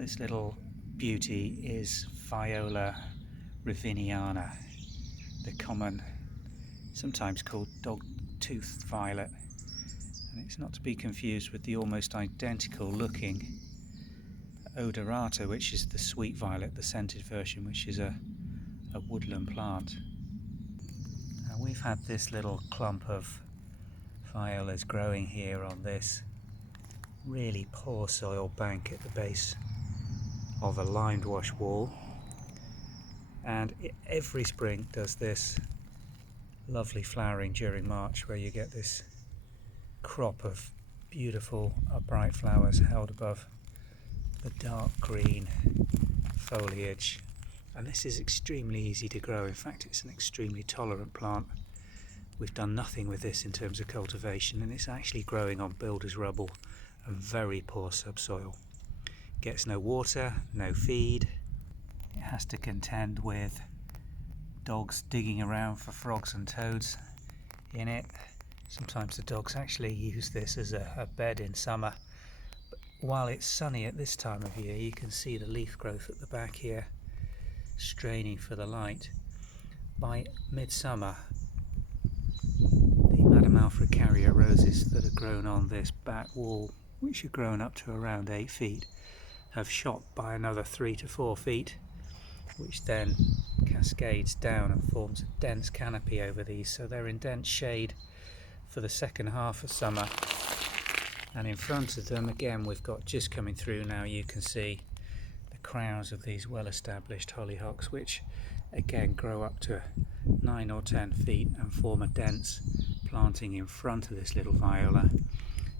This little beauty is Viola riviniana, the common, sometimes called dog-toothed violet, and it's not to be confused with the almost identical looking odorata, which is the sweet violet, the scented version, which is a woodland plant. Now we've had this little clump of violas growing here on this really poor soil bank at the base of a lined wash wall, and every spring does this lovely flowering during March, where you get this crop of beautiful upright flowers held above the dark green foliage. And this is extremely easy to grow. In fact, it's an extremely tolerant plant. We've done nothing with this in terms of cultivation, and it's actually growing on builder's rubble and very poor subsoil. Gets no water, no feed. It has to contend with dogs digging around for frogs and toads in it. Sometimes the dogs actually use this as a bed in summer. But while it's sunny at this time of year, you can see the leaf growth at the back here straining for the light. By midsummer, the Madame Alfred Carrier roses that are grown on this back wall, which are grown up to around 8 feet, have shot by another 3 to 4 feet, which then cascades down and forms a dense canopy over these, so they're in dense shade for the second half of summer. And in front of them, again, we've got, just coming through now, you can see the crowns of these well-established hollyhocks, which again grow up to 9 or 10 feet and form a dense planting in front of this little viola.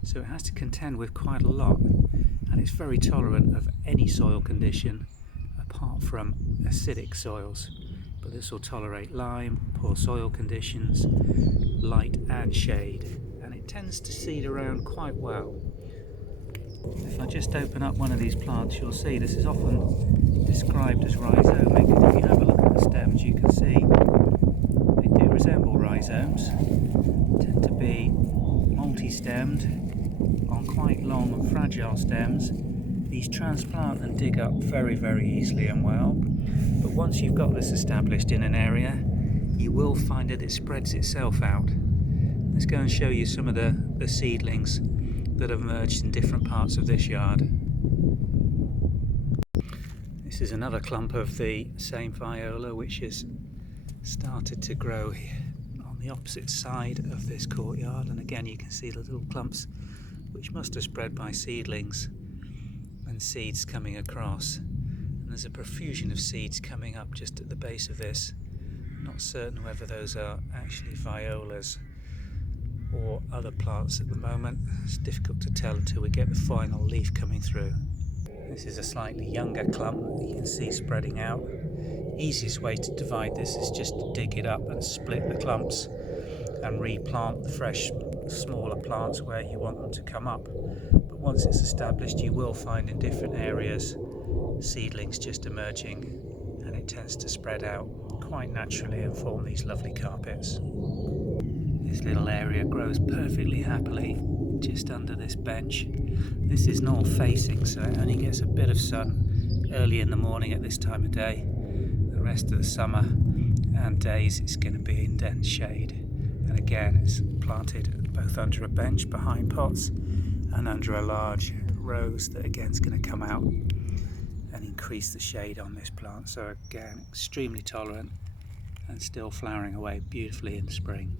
So it has to contend with quite a lot, and it's very tolerant of any soil condition apart from acidic soils. But this will tolerate lime, poor soil conditions, light and shade, and it tends to seed around quite well. If I just open up one of these plants, you'll see this is often described as rhizomic. If you have a look at the stems, you can see they do resemble rhizomes, tend to be multi-stemmed on quite long and fragile stems. These transplant and dig up very, very easily and well, but once you've got this established in an area, you will find that it spreads itself out. Let's go and show you some of the seedlings that have emerged in different parts of this yard. This is another clump of the same viola, which has started to grow on the opposite side of this courtyard, and again you can see the little clumps which must have spread by seedlings and seeds coming across. And there's a profusion of seeds coming up just at the base of this. Not certain whether those are actually violas or other plants at the moment. It's difficult to tell until we get the final leaf coming through. This is a slightly younger clump that you can see spreading out. Easiest way to divide this is just to dig it up and split the clumps and replant the fresh smaller plants where you want them to come up. But once it's established, you will find in different areas seedlings just emerging, and it tends to spread out quite naturally and form these lovely carpets. This little area grows perfectly happily just under this bench. This is north facing, so it only gets a bit of sun early in the morning at this time of day. The rest of the summer and days it's going to be in dense shade. And again, it's planted both under a bench behind pots and under a large rose that again is going to come out and increase the shade on this plant. So again, extremely tolerant and still flowering away beautifully in spring.